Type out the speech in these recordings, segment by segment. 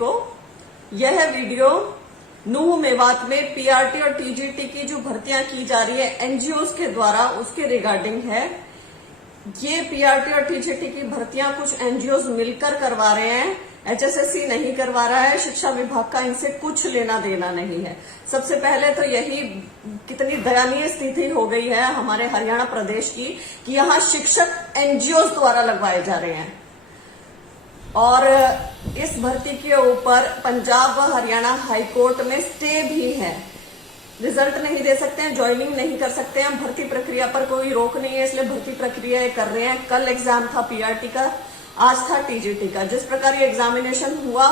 को यह वीडियो नूह मेवात में पीआरटी और टीजीटी की जो भर्तियां की जा रही है एनजीओज के द्वारा, उसके रिगार्डिंग है। ये पीआरटी और टीजीटी की भर्तियां कुछ एनजीओज मिलकर करवा रहे हैं, एचएसएससी नहीं करवा रहा है। शिक्षा विभाग का इनसे कुछ लेना देना नहीं है। सबसे पहले तो यही कितनी दयनीय स्थिति हो गई है हमारे हरियाणा प्रदेश की कि यहाँ शिक्षक एनजीओज द्वारा लगवाए जा रहे हैं और इस भर्ती के ऊपर पंजाब व हरियाणा हाईकोर्ट में स्टे भी है। रिजल्ट नहीं दे सकते हैं, ज्वाइनिंग नहीं कर सकते हैं, भर्ती प्रक्रिया पर कोई रोक नहीं है, इसलिए भर्ती प्रक्रिया कर रहे हैं। कल एग्जाम था पीआरटी का, आज था टीजीटी का। जिस प्रकार ये एग्जामिनेशन हुआ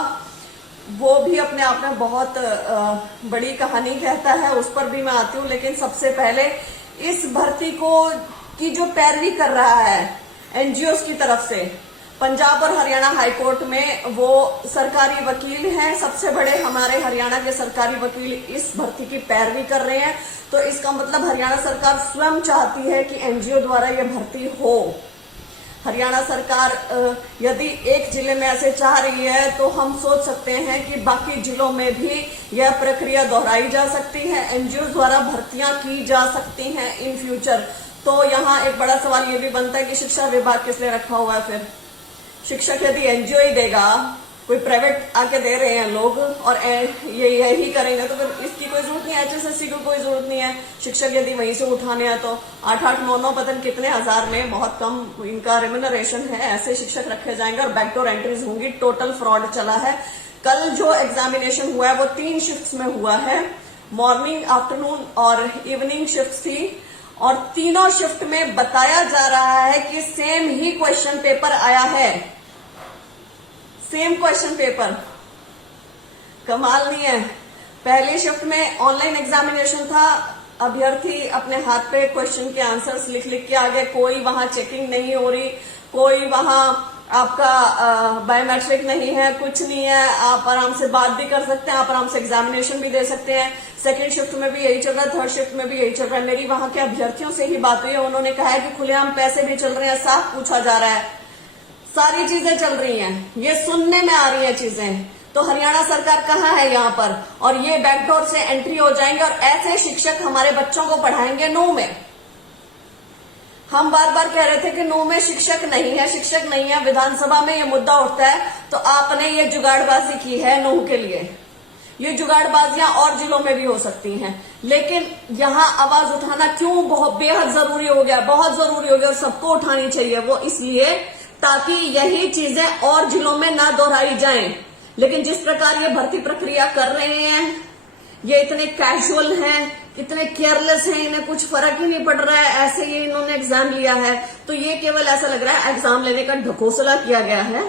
वो भी अपने आप में बहुत बड़ी कहानी कहता है, उस पर भी मैं आती हूँ। लेकिन सबसे पहले इस भर्ती को की जो पैरवी कर रहा है एनजीओज की तरफ से, पंजाब और हरियाणा हाईकोर्ट में वो सरकारी वकील हैं, सबसे बड़े हमारे हरियाणा के सरकारी वकील इस भर्ती की पैरवी कर रहे हैं। तो इसका मतलब हरियाणा सरकार स्वयं चाहती है कि एनजीओ द्वारा ये भर्ती हो। हरियाणा सरकार यदि एक जिले में ऐसे चाह रही है तो हम सोच सकते हैं कि बाकी जिलों में भी यह प्रक्रिया दोहराई जा सकती है, एनजीओ द्वारा भर्तियां की जा सकती हैं इन फ्यूचर। तो यहाँ एक बड़ा सवाल ये भी बनता है कि शिक्षा विभाग किस लिए रखा हुआ है। फिर शिक्षक यदि एनजीओ ही देगा, कोई प्राइवेट आके दे रहे हैं लोग और ये यही करेंगे तो फिर इसकी कोई जरूरत नहीं है, एचएसएससी को कोई जरूरत नहीं है। शिक्षक यदि वहीं से उठाने हैं तो 8-8, 9-9 पता नहीं कितने हजार में, बहुत कम इनका रेम्यूनरेशन है, ऐसे शिक्षक रखे जाएंगे और बैकडोर एंट्रीज होंगी। टोटल फ्रॉड चला है। कल जो एग्जामिनेशन हुआ है वो 3 शिफ्ट में हुआ है, मॉर्निंग, आफ्टरनून और इवनिंग शिफ्ट थी और तीनों शिफ्ट में बताया जा रहा है कि सेम ही क्वेश्चन पेपर आया है, सेम क्वेश्चन पेपर। कमाल नहीं है। पहली शिफ्ट में ऑनलाइन एग्जामिनेशन था, अभ्यर्थी अपने हाथ पे क्वेश्चन के आंसर्स लिख लिख के आ गए, कोई वहां चेकिंग नहीं हो रही, कोई वहां आपका बायोमेट्रिक नहीं है, कुछ नहीं है। आप आराम से बात भी कर सकते हैं, आप आराम से एग्जामिनेशन भी दे सकते हैं। सेकंड शिफ्ट में भी यही चल रहा है, थर्ड शिफ्ट में भी यही चल रहा है। मेरी वहां के अभ्यर्थियों से ही बात हुई है, उन्होंने कहा है कि खुलेआम पैसे भी चल रहे हैं, साफ पूछा जा रहा है, सारी चीजें चल रही हैं, ये सुनने में आ रही है चीजें। तो हरियाणा सरकार कहाँ है यहाँ पर? और ये बैकडोर से एंट्री हो जाएंगे और ऐसे शिक्षक हमारे बच्चों को पढ़ाएंगे नूह में। हम बार बार कह रहे थे कि नूह में शिक्षक नहीं है, शिक्षक नहीं है, विधानसभा में ये मुद्दा उठता है तो आपने ये जुगाड़बाजी की है नूह के लिए। ये जुगाड़बाजियां और जिलों में भी हो सकती हैं, लेकिन यहाँ आवाज उठाना क्यों बहुत बेहद जरूरी हो गया, बहुत जरूरी हो गया और सबको उठानी चाहिए। वो इसलिए ताकि यही चीजें और जिलों में ना दोहराई जाएं। लेकिन जिस प्रकार ये भर्ती प्रक्रिया कर रहे हैं, ये इतने कैजुअल हैं, इतने केयरलेस हैं, इन्हें कुछ फर्क ही नहीं पड़ रहा है, ऐसे ही इन्होंने एग्जाम लिया है। तो ये केवल ऐसा लग रहा है एग्जाम लेने का ढकोसला किया गया है,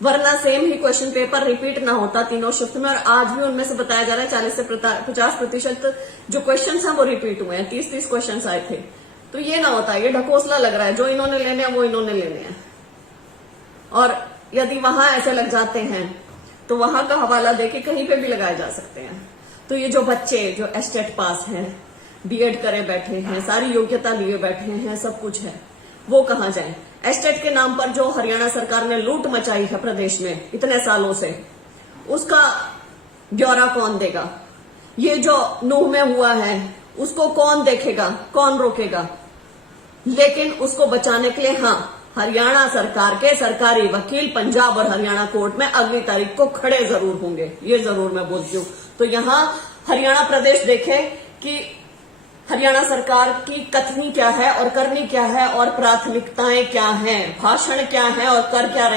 वरना सेम ही क्वेश्चन पेपर रिपीट ना होता तीनों शिफ्ट में। और आज भी उनमें से बताया जा रहा है 40 से 50% जो क्वेश्चन हैं वो रिपीट हुए हैं, 30 क्वेश्चन आए थे। तो ये ना होता, ये ढकोसला लग रहा है, जो इन्होंने लेने हैं वो इन्होंने लेने हैं। और यदि वहां ऐसे लग जाते हैं तो वहां का हवाला देके कहीं पे भी लगाए जा सकते हैं। तो ये जो बच्चे जो एस्टेट पास हैं, बीएड करे बैठे हैं, सारी योग्यता लिए बैठे हैं, सब कुछ है, वो कहाँ जाएं? एस्टेट के नाम पर जो हरियाणा सरकार ने लूट मचाई है प्रदेश में इतने सालों से, उसका ब्यौरा कौन देगा? ये जो नूह में हुआ है उसको कौन देखेगा, कौन रोकेगा? लेकिन उसको बचाने के लिए हाँ, हरियाणा सरकार के सरकारी वकील पंजाब और हरियाणा कोर्ट में अगली तारीख को खड़े जरूर होंगे, ये जरूर मैं बोलती हूँ। तो यहाँ हरियाणा प्रदेश देखे कि हरियाणा सरकार की कथनी क्या है और करनी क्या है और प्राथमिकताएं क्या हैं, भाषण क्या है और कर क्या रहे